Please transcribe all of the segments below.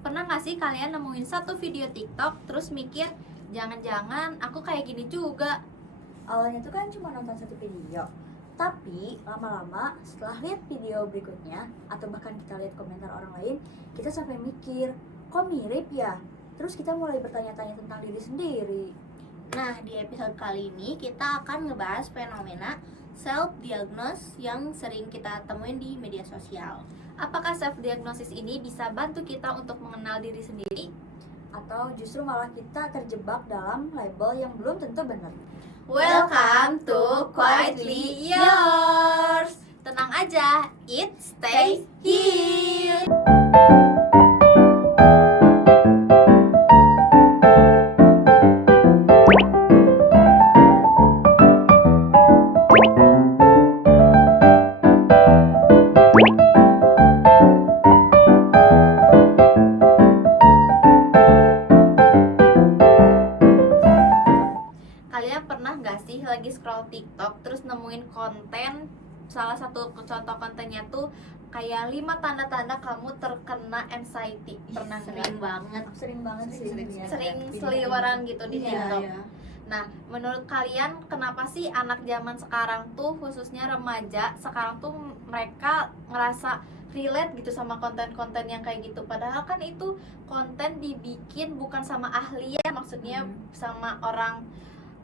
Pernah gak sih kalian nemuin satu video TikTok terus mikir, jangan-jangan aku kayak gini juga? Awalnya tuh kan cuma nonton satu video, tapi lama-lama setelah lihat video berikutnya atau bahkan kita lihat komentar orang lain, kita sampai mikir, kok mirip ya? Terus kita mulai bertanya-tanya tentang diri sendiri. Nah, di episode kali ini kita akan ngebahas fenomena self-diagnose yang sering kita temuin di media sosial. Apakah self-diagnosis ini bisa bantu kita untuk mengenal diri sendiri? Atau justru malah kita terjebak dalam label yang belum tentu benar. Welcome to Quietly Yours. Tenang aja, it stay here. Kalian pernah gak sih lagi scroll TikTok terus nemuin konten, salah satu contoh kontennya tuh kayak 5 tanda-tanda kamu terkena anxiety? Pernah Sering nggak? banget. Sering banget sih. lihat Sering video seliweran ini. gitu di Iya, TikTok. iya. Nah, menurut kalian kenapa sih anak zaman sekarang tuh, khususnya remaja sekarang tuh, mereka ngerasa relate gitu sama konten-konten yang kayak gitu? Padahal kan itu konten dibikin bukan sama ahli ya, maksudnya sama orang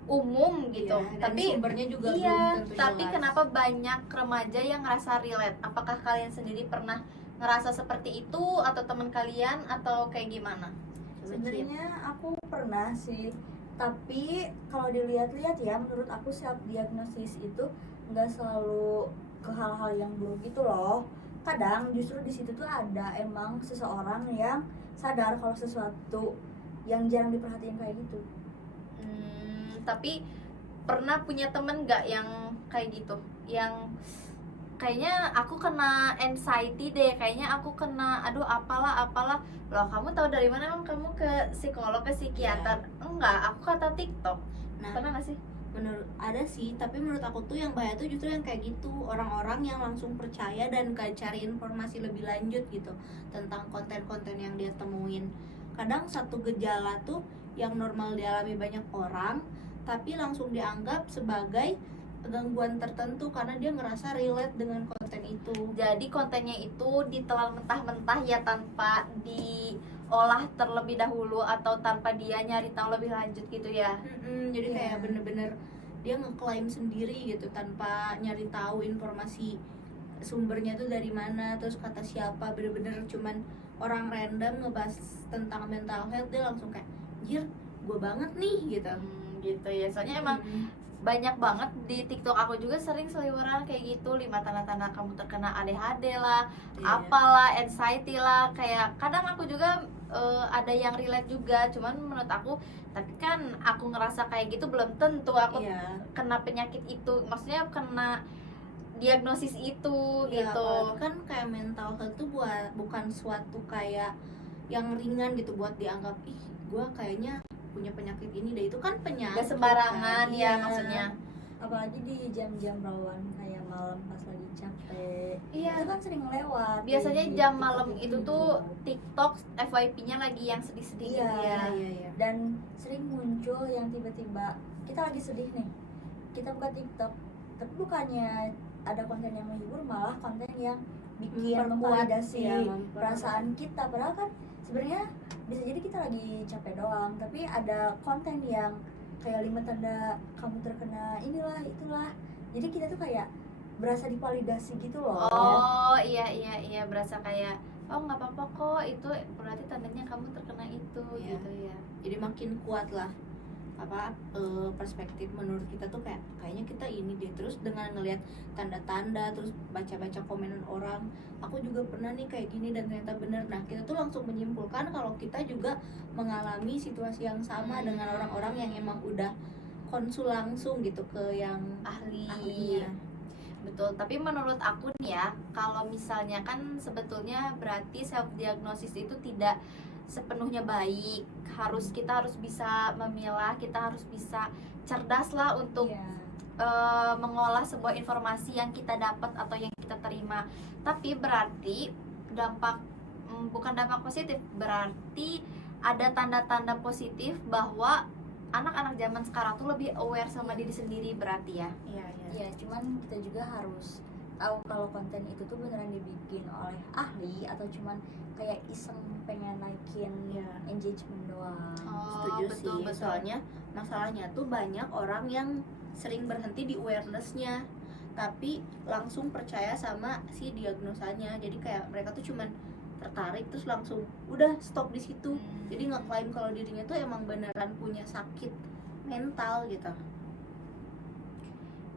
umum gitu. Iya, dan Tapi sumbernya juga iya, belum tentu tapi jelas. kenapa banyak remaja yang ngerasa relate? Apakah kalian sendiri pernah ngerasa seperti itu, atau teman kalian, atau kayak gimana? Sebenarnya aku pernah sih, tapi kalau dilihat-lihat ya, menurut aku self diagnosis itu nggak selalu ke hal-hal yang buruk gitu loh. Kadang justru di situ tuh ada emang seseorang yang sadar kalau sesuatu yang jarang diperhatiin kayak gitu. Tapi pernah punya temen nggak yang kayak gitu, yang kayaknya aku kena anxiety deh, kayaknya aku kena aduh apalah. Loh, kamu tahu dari mana? Emang kamu ke psikolog, ke psikiater? Enggak, aku kata TikTok. Nah, Pernah nggak sih? ada sih, tapi menurut aku tuh yang bahaya tuh justru yang kayak gitu, orang-orang yang langsung percaya dan kayak cari informasi lebih lanjut gitu tentang konten-konten yang dia temuin. Kadang satu gejala tuh yang normal dialami banyak orang, tapi langsung dianggap sebagai gangguan tertentu karena dia ngerasa relate dengan konten itu. Jadi kontennya itu ditelan mentah-mentah ya, tanpa diolah terlebih dahulu atau tanpa dia nyari tahu lebih lanjut gitu ya. Jadi Iya. kayak bener-bener dia ngeklaim sendiri gitu tanpa nyari tahu informasi sumbernya tuh dari mana, terus kata siapa, bener-bener cuman orang random ngebahas tentang mental health, dia langsung kayak anjir gue banget nih gitu. Gitu ya, soalnya emang banyak banget di TikTok. Aku juga sering seliweran kayak gitu, 5 tanda-tanda kamu terkena ADHD lah, Iya. apalah, anxiety lah. Kayak kadang aku juga ada yang relate juga, cuman menurut aku, tapi kan aku ngerasa kayak gitu belum tentu aku Iya. kena penyakit itu, maksudnya kena diagnosis itu Iya, gitu. apalagi kan kayak mental health tuh bukan suatu kayak yang ringan gitu buat dianggap ih gue kayaknya punya penyakit ini deh, itu kan penyakit Gak sembarangan kan? ya Iya. maksudnya. Apalagi di jam-jam rawan kayak malam pas lagi capek. Iya. Itu kan sering lewat. Biasanya di jam TikTok malam itu tuh TikTok FYP-nya lagi yang sedih-sedih Iya. gitu ya. Iya. Dan sering muncul yang tiba-tiba kita lagi sedih nih, kita buka TikTok, tapi bukannya ada konten yang menghibur, malah konten yang bikin Memperkuat, memvalidasi ya, memperkuat. perasaan kita. Padahal kan sebenarnya bisa jadi kita lagi capek doang, tapi ada konten yang kayak 5 tanda kamu terkena inilah itulah, jadi kita tuh kayak berasa divalidasi gitu loh. Oh iya, berasa kayak oh nggak apa-apa kok, itu berarti tandanya kamu terkena itu. Iya. Gitu ya. Jadi makin kuat lah perspektif menurut kita tuh kayaknya kita ini deh. Terus dengan ngelihat tanda-tanda, terus baca-baca komenan orang, aku juga pernah nih kayak gini dan ternyata bener. Nah kita tuh langsung menyimpulkan kalau kita juga mengalami situasi yang sama dengan orang-orang yang emang udah konsul langsung gitu ke yang ahlinya. Betul, tapi menurut aku nih ya, kalau misalnya kan sebetulnya berarti self diagnosis itu tidak sepenuhnya baik. Kita harus bisa memilah, kita harus bisa cerdas lah untuk Iya. mengolah sebuah informasi yang kita dapat atau yang kita terima. Tapi berarti dampak bukan dampak positif, berarti ada tanda-tanda positif bahwa anak-anak zaman sekarang tuh lebih aware sama diri sendiri berarti ya. Iya. Iya, cuman kita juga harus tahu kalau konten itu tuh beneran dibikin oleh ahli atau cuman kayak iseng pengen naikin Iya. engagement doang. Setuju sih. Soalnya masalahnya tuh banyak orang yang sering berhenti di awareness-nya, tapi langsung percaya sama si diagnosanya. Jadi kayak mereka tuh cuman tertarik terus langsung udah stop di situ. Jadi ngeklaim kalau dirinya tuh emang beneran punya sakit mental gitu.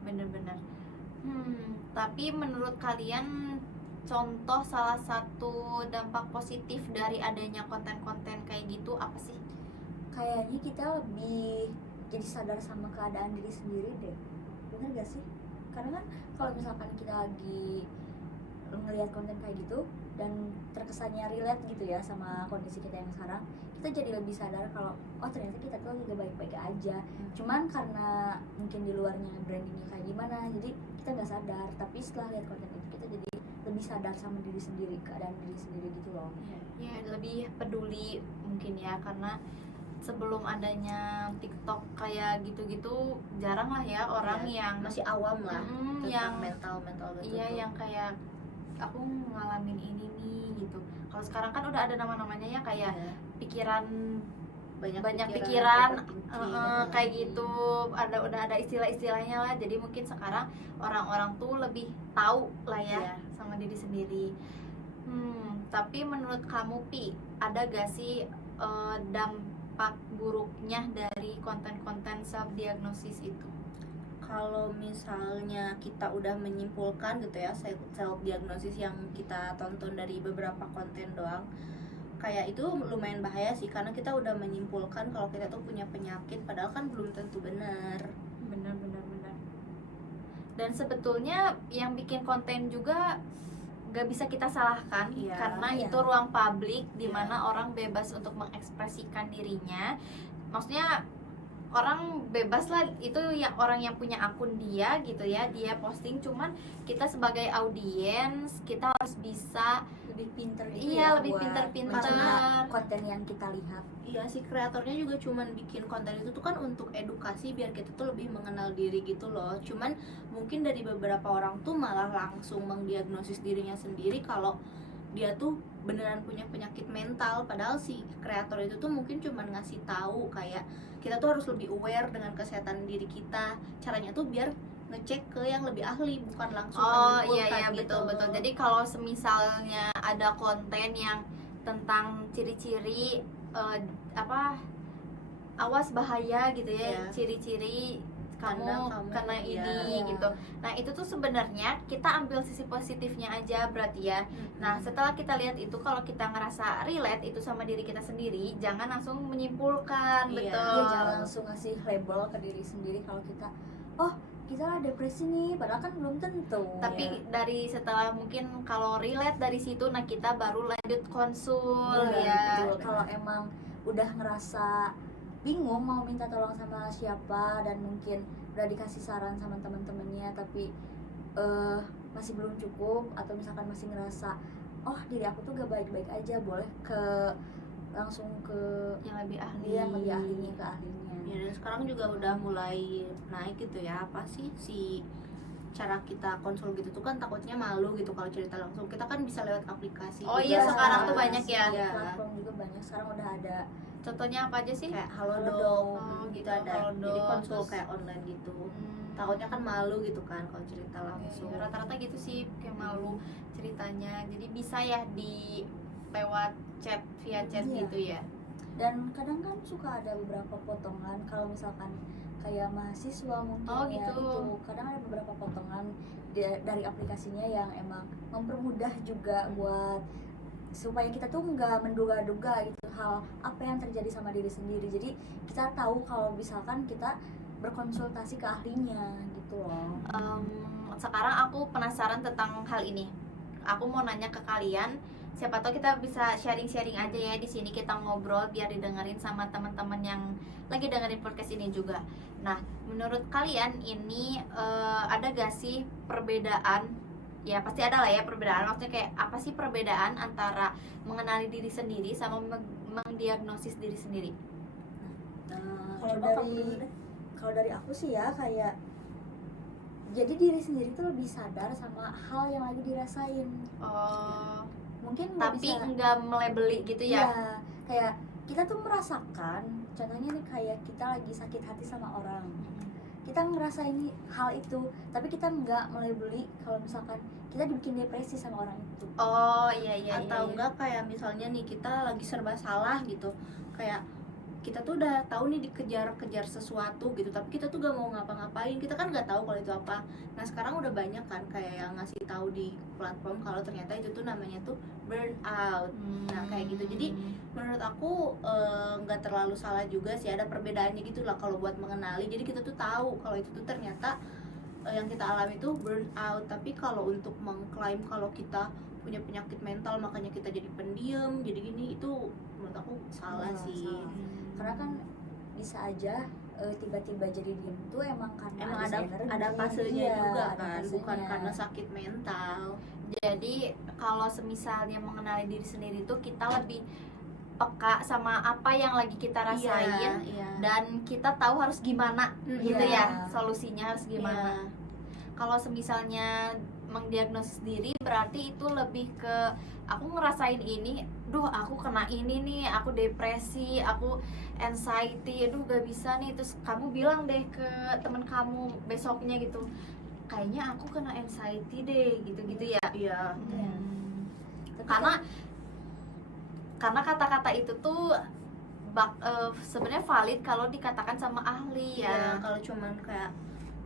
Bener-bener. Tapi menurut kalian contoh salah satu dampak positif dari adanya konten-konten kayak gitu apa sih? Kayaknya kita lebih jadi sadar sama keadaan diri sendiri deh, bener gak sih? Karena kan kalau misalkan kita lagi ngelihat konten kayak gitu dan terkesannya relate gitu ya sama kondisi kita yang sekarang, kita jadi lebih sadar kalau oh ternyata kita tuh juga baik-baik aja. Cuman karena mungkin di luarnya brandingnya kayak gimana, jadi kita nggak sadar. Tapi setelah lihat konten itu kita jadi lebih sadar sama diri sendiri, keadaan diri sendiri gitu loh. Ya lebih peduli mungkin ya, karena sebelum adanya TikTok kayak gitu-gitu jarang lah ya orang yang masih awam lah yang tentang mental gitu. iya yang kayak aku ngalamin ini nih gitu. Kalau sekarang kan udah ada nama-namanya ya, kayak pikiran banyak pikiran kayak gitu, udah ada istilah-istilahnya lah. Jadi mungkin sekarang orang-orang tuh lebih tahu lah ya sama diri sendiri. Tapi menurut kamu Pi, ada gak sih dampak buruknya dari konten-konten self diagnosis itu? Kalau misalnya kita udah menyimpulkan gitu ya self diagnosis yang kita tonton dari beberapa konten doang, kayak itu lumayan bahaya sih, karena kita udah menyimpulkan kalau kita tuh punya penyakit padahal kan belum tentu benar. Benar. Dan sebetulnya yang bikin konten juga gak bisa kita salahkan, karena itu ruang publik di mana orang bebas untuk mengekspresikan dirinya. Maksudnya orang bebas lah, itu yang orang yang punya akun dia gitu ya, dia posting. Cuman kita sebagai audiens kita harus bisa Lebih pinter lebih pinter-pinter konten yang kita lihat. Iya, si kreatornya juga cuman bikin konten itu tuh kan untuk edukasi biar kita tuh lebih mengenal diri gitu loh. Cuman mungkin dari beberapa orang tuh malah langsung mendiagnosis dirinya sendiri kalau dia tuh beneran punya penyakit mental, padahal si kreator itu tuh mungkin cuman ngasih tahu kayak kita tuh harus lebih aware dengan kesehatan diri kita. Caranya tuh biar ngecek ke yang lebih ahli, bukan langsung menyimpulkan gitu. Betul. Jadi kalau semisalnya ada konten yang tentang ciri-ciri awas bahaya gitu ya, ciri-ciri kamu kena ini gitu. Nah itu tuh sebenarnya kita ambil sisi positifnya aja berarti ya. Nah setelah kita lihat itu, kalau kita ngerasa relate itu sama diri kita sendiri, jangan langsung menyimpulkan. Betul. Iya, jangan langsung ngasih label ke diri sendiri kalau kita kita depresi nih, padahal kan belum tentu. Tapi dari setelah mungkin kalau relate dari situ, nah kita baru lanjut konsul ya. Betul. Kalau emang udah ngerasa bingung mau minta tolong sama siapa dan mungkin udah dikasih saran sama teman-temannya tapi masih belum cukup, atau misalkan masih ngerasa diri aku tuh gak baik-baik aja, boleh langsung ke yang lebih ahli, ke ahlinya. Ya, dan sekarang juga udah mulai naik gitu ya, apa sih si cara kita konsul gitu tuh kan takutnya malu gitu kalau cerita langsung. Kita kan bisa lewat aplikasi. Iya, sekarang tuh banyak ya. Platform juga banyak sekarang udah ada. Contohnya apa aja sih? Kayak Halodoc gitu ada. Halodoc, Jadi konsul terus kayak online gitu. Takutnya kan malu gitu kan kalau cerita langsung. Rata-rata gitu sih, kayak malu ceritanya. Jadi bisa ya di lewat chat, via chat gitu ya. Dan kadang kan suka ada beberapa potongan kalau misalkan kayak mahasiswa mungkin gitu. Itu kadang ada beberapa potongan dari aplikasinya yang emang mempermudah juga buat supaya kita tuh nggak menduga-duga gitu hal apa yang terjadi sama diri sendiri. Jadi kita tahu kalau misalkan kita berkonsultasi ke ahlinya gitu loh. Sekarang aku penasaran tentang hal ini. Aku mau nanya ke kalian, siapa tahu kita bisa sharing-sharing aja ya di sini, kita ngobrol biar didengerin sama teman-teman yang lagi dengerin podcast ini juga. Nah, menurut kalian ini ada gak sih perbedaan ya pasti ada lah ya perbedaan. Maksudnya kayak apa sih perbedaan antara mengenali diri sendiri sama mendiagnosis diri sendiri? Kalau Coba kamu dulu deh. kalau dari aku sih ya kayak jadi diri sendiri tuh lebih sadar sama hal yang lagi dirasain. Oh, Mungkin nggak tapi bisa, nggak melebeli gitu ya? iya, kayak kita tuh merasakan, contohnya nih kayak kita lagi sakit hati sama orang, kita ngerasain hal itu, tapi kita nggak melebeli kalau misalkan kita dibikin depresi sama orang itu. Oh iya iya. Atau iya. enggak kayak misalnya nih kita lagi serba salah gitu, kayak kita tuh udah tahu nih dikejar-kejar sesuatu gitu, tapi kita tuh gak mau ngapa-ngapain, kita kan nggak tahu kalau itu apa. Nah sekarang udah banyak kan kayak yang ngasih tahu di platform kalau ternyata itu tuh namanya tuh burnout. Nah kayak gitu, jadi menurut aku nggak terlalu salah juga sih, ada perbedaannya gitu lah kalau buat mengenali. Jadi kita tuh tahu kalau itu tuh ternyata yang kita alami itu burnout. Tapi kalau untuk mengklaim kalau kita punya penyakit mental makanya kita jadi pendiam, jadi gini, itu menurut aku salah sih. Salah. Karena kan bisa aja tiba-tiba jadi diem tuh emang karena Emang habis energi. ada fasenya Iya, juga ada kan, fasenya. bukan karena sakit mental. Jadi kalau semisalnya mengenali diri sendiri tuh kita lebih peka sama apa yang lagi kita rasain, Iya. dan kita tahu harus gimana gitu Iya. ya, solusinya harus gimana. Iya. Kalau semisalnya mendiagnosis diri berarti itu lebih ke aku ngerasain ini, duh aku kena ini nih, aku depresi, aku anxiety, aduh gak bisa nih. Terus kamu bilang deh ke temen kamu besoknya gitu, kayaknya aku kena anxiety deh, gitu-gitu ya. Iya. Tapi Karena kata-kata itu tuh sebenarnya valid kalau dikatakan sama ahli Iya, ya. kalau cuman kayak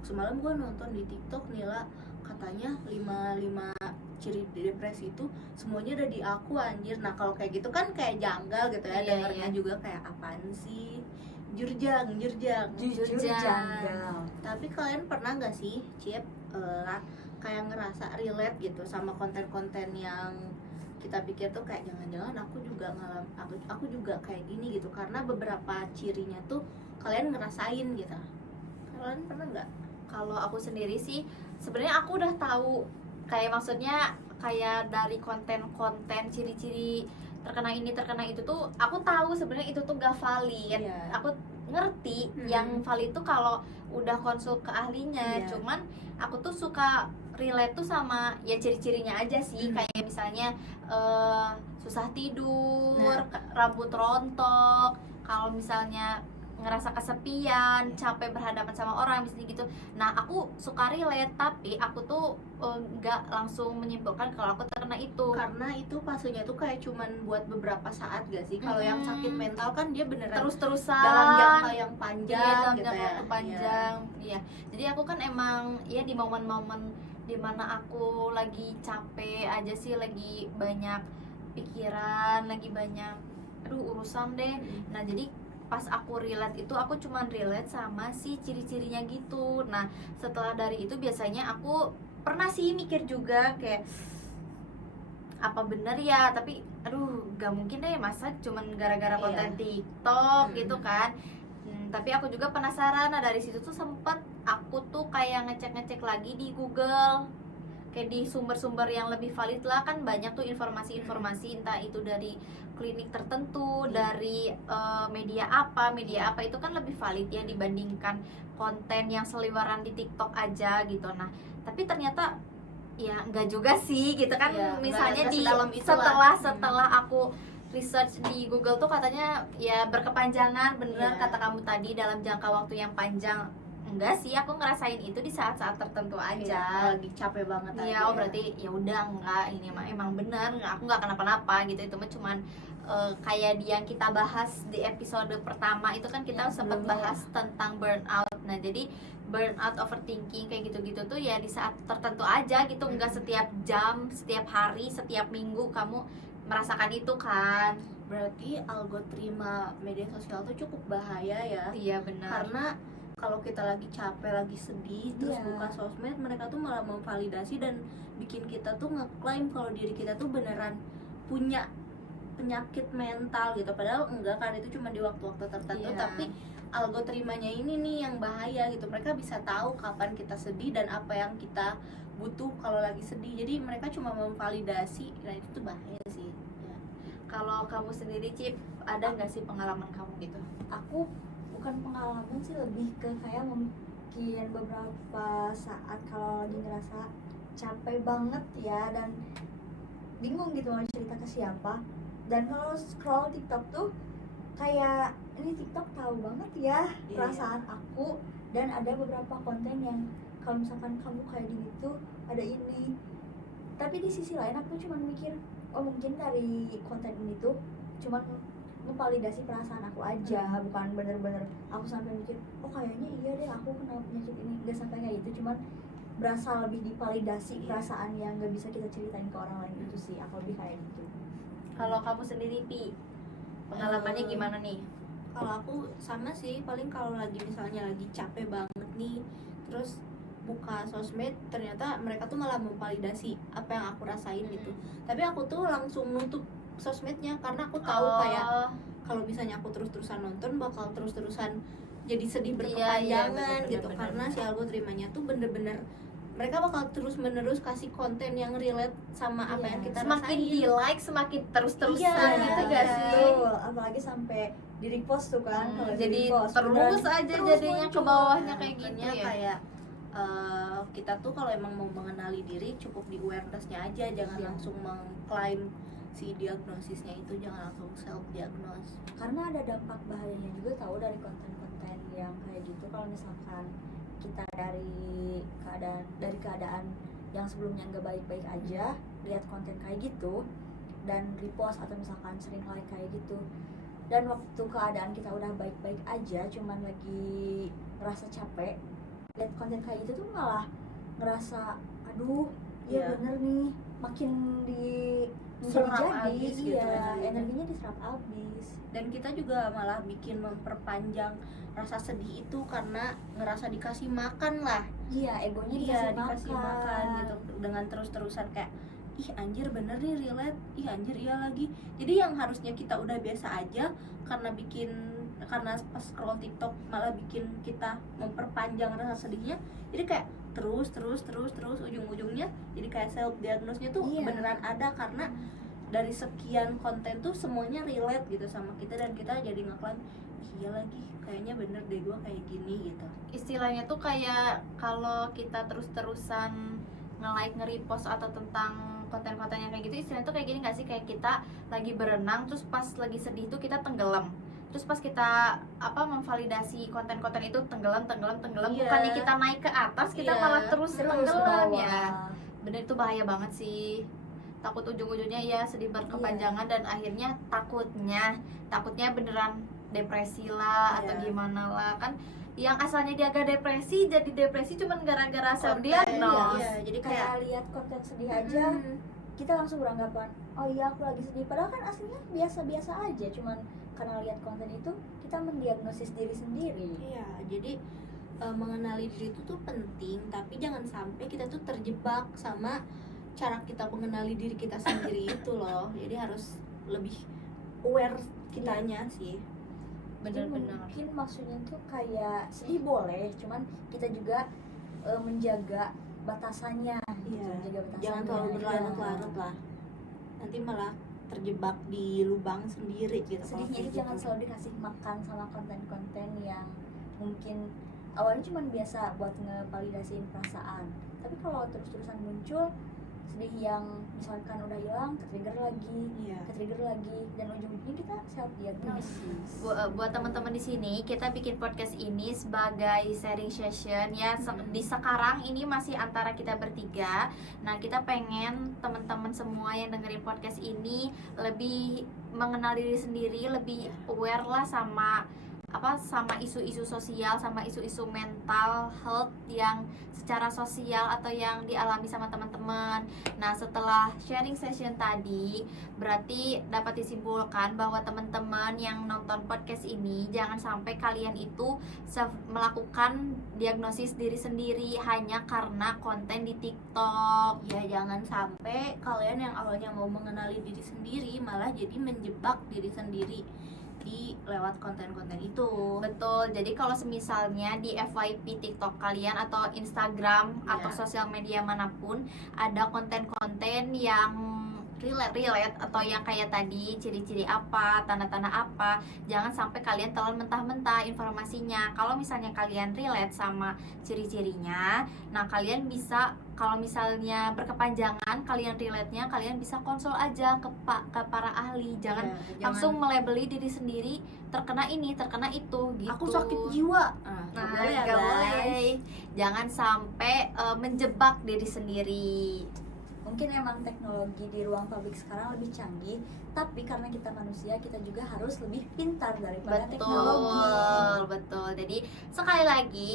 semalam gue nonton di TikTok Nila, katanya 5 ciri depresi itu semuanya ada di aku, anjir. Nah kalau kayak gitu kan kayak janggal gitu ya, Iya, dengernya iya. juga kayak apaan sih, jurjang. jujur janggal. Tapi kalian pernah nggak sih, Cip, kayak ngerasa relate gitu sama konten-konten yang kita pikir tuh kayak jangan-jangan aku juga aku juga kayak gini gitu, karena beberapa cirinya tuh kalian ngerasain gitu. Kalian pernah nggak? Kalau aku sendiri sih sebenarnya aku udah tahu, kayak maksudnya kayak dari konten-konten ciri-ciri terkena ini terkena itu tuh aku tahu sebenarnya itu tuh gak valid. Iya. Aku ngerti Hmm. yang valid tuh kalau udah konsul ke ahlinya. Iya. Cuman aku tuh suka relate tuh sama ya ciri-cirinya aja sih. Kayak misalnya susah tidur, Nah. rambut rontok, kalau misalnya ngerasa kesepian, capek berhadapan sama orang, misalnya gitu. Nah aku suka relate, tapi aku tuh nggak langsung menyimpulkan kalau aku terkena itu. Karena itu fasenya tuh kayak cuman buat beberapa saat gak sih? Kalau yang sakit mental kan dia beneran Terus-terusan dalam jangka yang iya, panjang dalam gitu jangka ya. waktu panjang. Iya. Jadi aku kan emang ya di momen-momen dimana aku lagi capek aja sih, lagi banyak pikiran, lagi banyak urusan deh. Nah jadi pas aku relate itu aku cuman relate sama si ciri-cirinya gitu. Nah setelah dari itu biasanya aku pernah sih mikir juga kayak apa bener ya, tapi gak mungkin deh masa cuman gara-gara Iya. konten TikTok gitu kan. Tapi aku juga penasaran. Nah dari situ tuh sempet aku tuh kayak ngecek-ngecek lagi di Google, kayak di sumber-sumber yang lebih valid lah, kan banyak tuh informasi-informasi, entah itu dari klinik tertentu, dari media apa itu kan lebih valid ya dibandingkan konten yang seliweran di TikTok aja gitu. Nah tapi ternyata ya enggak juga sih gitu kan. Iya, Misalnya nggak di sedalam itulah. setelah aku research di Google tuh katanya ya berkepanjangan, bener Iya. kata kamu tadi, dalam jangka waktu yang panjang. Enggak sih, aku ngerasain itu di saat-saat tertentu Iya, aja. lagi capek banget aja. Iya, oh berarti ya udah enggak, ini emang bener, aku nggak kenapa-napa gitu. Itu mah cuman kayak yang kita bahas di episode pertama itu kan kita Yang sempat sebelumnya bahas tentang burnout. Nah jadi burnout, overthinking kayak gitu-gitu tuh ya di saat tertentu aja gitu, enggak setiap jam, setiap hari, setiap minggu kamu merasakan itu kan. Berarti algo terima media sosial tuh cukup bahaya ya. Iya benar. Karena kalau kita lagi capek, lagi sedih, terus Iya. buka sosmed, mereka tuh malah memvalidasi dan bikin kita tuh ngeklaim kalau diri kita tuh beneran punya penyakit mental gitu. Padahal enggak kan, itu cuma di waktu-waktu tertentu. Iya. Tapi algo terimanya ini nih yang bahaya gitu. Mereka bisa tahu kapan kita sedih dan apa yang kita butuh kalau lagi sedih. Jadi mereka cuma memvalidasi. Nah itu tuh bahaya sih ya. Kalau kamu sendiri Cip, ada nggak sih pengalaman kamu gitu? Aku bukan pengalaman sih, lebih ke kayak mungkin beberapa saat kalau lagi ngerasa capek banget ya dan bingung gitu mau cerita ke siapa. Dan kalau scroll TikTok tuh kayak ini TikTok tahu banget ya Iya. perasaan aku, dan ada beberapa konten yang kalau misalkan kamu kayak gini tuh ada ini, tapi di sisi lain aku cuman mikir oh mungkin dari konten ini tuh cuman ngevalidasi perasaan aku aja, bukan bener-bener aku sampai mikir oh kayaknya iya deh aku kena penyakit ini, nggak sampai kayak gitu, cuman berasa lebih divalidasi perasaan yang nggak bisa kita ceritain ke orang lain itu sih, aku lebih kayak gitu. Kalau kamu sendiri Pi, pengalamannya gimana nih? Kalau aku sama sih, paling kalau lagi misalnya lagi capek banget nih, terus buka sosmed, ternyata mereka tuh malah memvalidasi apa yang aku rasain gitu. Tapi aku tuh langsung nutup sosmednya karena aku tahu kayak kalau misalnya aku terus-terusan nonton bakal terus-terusan jadi sedih berkepanjangan bener, gitu. bener. Karena si algoritmanya tuh bener-bener mereka bakal terus-menerus kasih konten yang relate sama apa Iya. yang kita Semakin rasain. di like semakin terus-terusan Iya, gitu iya. gak sih? Betul, apalagi sampai di repost tuh kan, kalau Jadi di-repost, terus beneran aja terus jadinya ke muncul. bawahnya Nah, kayak gitu makanya ya. kayak kita tuh kalau emang mau mengenali diri cukup di awareness-nya aja, jangan Iya. langsung mengklaim si diagnosisnya itu, jangan langsung self diagnose. Karena ada dampak bahayanya juga tahu dari konten-konten yang kayak gitu. Kalau misalkan kita dari keadaan yang sebelumnya nggak baik-baik aja, lihat konten kayak gitu dan repost atau misalkan sering like kayak gitu, dan waktu keadaan kita udah baik-baik aja cuman lagi ngerasa capek, lihat konten kayak gitu tuh malah ngerasa aduh iya Iya. bener nih, makin Serap jadi abis gitu iya, energinya. energinya diserap abis. Dan kita juga malah bikin memperpanjang rasa sedih itu karena ngerasa dikasih makan lah. Iya, egonya Iya, dikasih dikasih makan gitu dengan terus-terusan kayak ih anjir bener nih relate, ih anjir iya lagi. Jadi yang harusnya kita udah biasa aja karena pas scroll TikTok malah bikin kita memperpanjang rasa sedihnya. Jadi kayak terus ujung-ujungnya jadi kayak self diagnosnya tuh Iya. beneran ada karena dari sekian konten tuh semuanya relate gitu sama kita dan kita jadi ngeklaim iya lagi kayaknya bener deh gue kayak gini gitu. Istilahnya tuh kayak kalau kita terus-terusan nge-like, nge-repost atau tentang konten-konten yang kayak gitu, istilahnya tuh kayak gini gak sih, kayak kita lagi berenang terus pas lagi sedih tuh kita tenggelam, terus pas kita memvalidasi konten-konten itu tenggelam Iya. bukannya kita naik ke atas, kita Iya. malah terus tenggelam bawah. ya. Bener, itu bahaya banget sih. Takut ujung-ujungnya ya sedih berkepanjangan dan akhirnya takutnya beneran depresi lah atau Iya. gimana lah, kan yang asalnya dia agak depresi jadi depresi cuman gara-gara self Konten, diagnose. iya, jadi kayak Kayak lihat konten sedih aja, kita langsung beranggapan oh iya aku lagi sedih, padahal kan aslinya biasa-biasa aja, cuman karena lihat konten itu kita mendiagnosis diri sendiri. iya, jadi mengenali diri itu tuh penting, tapi jangan sampai kita tuh terjebak sama cara kita mengenali diri kita sendiri itu loh. Jadi harus lebih aware kitanya sih. Jadi Bener-bener. mungkin maksudnya tuh kayak sedih boleh, cuman kita juga menjaga batasannya gitu, Iya. menjaga batasannya. Jangan terlalu berlarut-larut Iya. lah. Nanti malah terjebak di lubang sendiri gitu. kalau Sedihnya kayak itu jangan gitu. selalu dikasih makan sama konten-konten yang mungkin awalnya cuma biasa buat ngevalidasiin perasaan, tapi kalau terus-terusan muncul sedih yang misalkan udah hilang, ke-trigger lagi, dan ujung-ujungnya kita self diagnosis. Buat teman-teman di sini, kita bikin podcast ini sebagai sharing session ya. Di sekarang ini masih antara kita bertiga. Nah, kita pengen teman-teman semua yang dengerin podcast ini lebih mengenal diri sendiri, lebih aware lah sama isu-isu sosial, sama isu-isu mental health yang secara sosial atau yang dialami sama teman-teman. Nah, setelah sharing session tadi, berarti dapat disimpulkan bahwa teman-teman yang nonton podcast ini jangan sampai kalian itu melakukan diagnosis diri sendiri hanya karena konten di TikTok. Ya jangan sampai kalian yang awalnya mau mengenali diri sendiri malah jadi menjebak diri sendiri. di lewat konten-konten itu. Betul, jadi kalau semisalnya di FYP TikTok kalian atau Instagram atau Iya. sosial media manapun ada konten-konten yang relate atau yang kayak tadi ciri-ciri apa, tanda-tanda apa, jangan sampai kalian telan mentah-mentah informasinya. Kalau misalnya kalian relate sama ciri-cirinya, nah kalian bisa, kalau misalnya berkepanjangan kalian relate-nya, kalian bisa konsul aja ke para ahli. Jangan Iya, langsung melabeli diri sendiri terkena ini, terkena itu gitu. aku sakit jiwa. Nah, Nggak boleh ya, nggak guys. boleh. Jangan sampai menjebak diri sendiri. Mungkin emang teknologi di ruang publik sekarang lebih canggih, tapi karena kita manusia, kita juga harus lebih pintar daripada teknologi. Betul. Jadi sekali lagi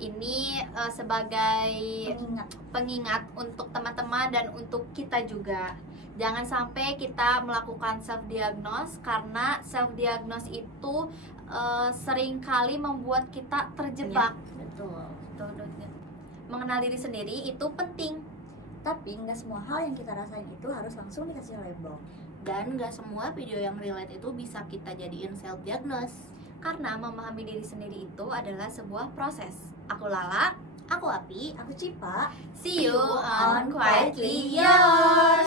ini sebagai Mengingat pengingat untuk teman-teman dan untuk kita juga. Jangan sampai kita melakukan self diagnose, karena self diagnose itu seringkali membuat kita terjebak. Betul. Mengenal diri sendiri itu penting. tapi nggak semua hal yang kita rasain itu harus langsung dikasih label. Dan nggak semua video yang relate itu bisa kita jadiin self diagnose. Karena memahami diri sendiri itu adalah sebuah proses. Aku Lala, Aku Api. Aku Cipa. see you on on Quietly Quietly Yours.